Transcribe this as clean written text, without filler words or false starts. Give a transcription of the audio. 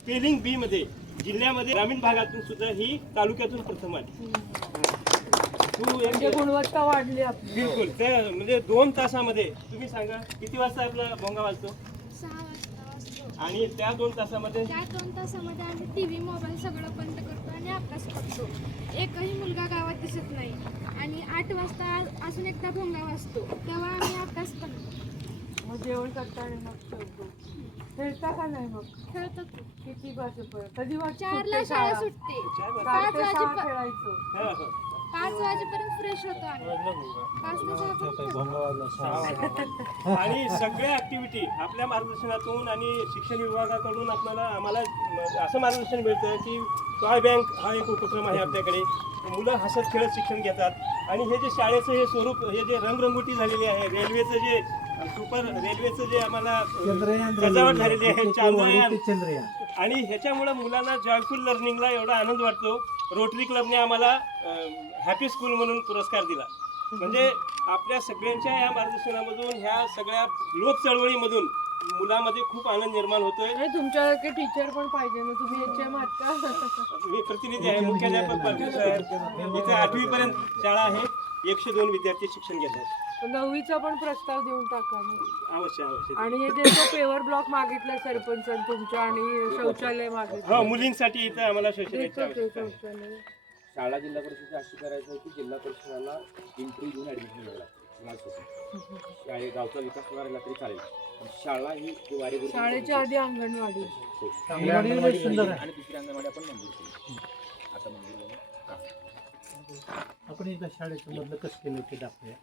Spelling बी मध्ये जिल्ह्यामध्ये ग्रामीण भागातून सुद्धा ही तालुक्यातून प्रथम आली. तू म्हणजे गुणवत्ता वाढली आपली. बिलकुल त्या म्हणजे 2 तासामध्ये तुम्ही सांगा किती वाजता आपला भोंगा वाजतो? 6 वाजता वाजतो. आणि त्या 2 तासामध्ये त्या 2 तासामध्ये आम्ही टीव्ही मोबाईल सगळं बंद करतो आणि अभ्यास करतो. एकही मुलगा गावात दिसत नाही. आणि 8 वाजता अजून एकदा भोंगा वाजतो तेव्हा आम्ही अभ्यास करतो. मग जेवण करताना मग ठेवतो. खेळता का नाही मग? खेळतो. किती वाजेपर्यंत? कधी 4ला शाळा सुटते. 5 वाजेपर्यंत खेळायचं. 5 वाजेपर्यंत फ्रेश होतो आम्ही. 5 वाजेपर्यंत आणि सगळ्या ऍक्टिव्हिटी आपल्या मार्गदर्शनातून आणि शिक्षण विभागाकडून आम्हाला असं मार्गदर्शन मिळतं की टॉय बँक हा एक उपक्रम आहे आपल्याकडे. मुलं हसत खेळत शिक्षण घेतात आणि हे जे शाळेचं हे स्वरूप हे जे रंगरंगोटी झालेली आहे रेल्वेचं जे सुपर रेल्वेचं जे आम्हाला सजावट झालेली आहे चांद्रयान आणि ह्याच्यामुळे मुलांना जॉयफुल लर्निंगला एवढा आनंद वाटतो. रोटरी क्लबने आम्हाला हॅपी स्कूल म्हणून पुरस्कार दिला. म्हणजे आपल्या सगळ्यांच्या या मार्गदर्शनामधून ह्या सगळ्या लोक चळवळीमधून मुलामध्ये खूप आनंद निर्माण होतोय. आणि तुमच्यासारखे टीचर पण पाहिजे ना. तुम्ही HM आहात का? मी प्रतिनिधी आहे मुख्याध्यापक पाटील साहेब. इथे 8वी पर्यंत शाळा आहे. 102 विद्यार्थी शिक्षण घेतात. 9वीचा पण प्रस्ताव देऊन टाका मग. अवश्य अवश्य. आणि हे त्यांचं पेवर ब्लॉक मागितलं सरपंचांनी तुमच्या आणि शौचालय मागितलं. हो मुलींसाठी इथं आम्हाला शौचालयाची देतो ते आवश्यकता आहे. शौचालय. शाळा जिल्हा परिषदेची अशी करायचं की जिल्हा परिषदेला इंटरव्ह्यू घेऊन ऍडमिशन घ्यावं लागतं. शाळे गावचा विकास करायला तरी चालेल. पण शाळा ही वारी शाळेच्या आधी अंगणवाडी. आणि दुसरी अंगणवाडी आपण मंजूर केली. आता मंजूर झाली. आपण एकदा शाळेचं मधलं कसं केलं ते दाखवूया.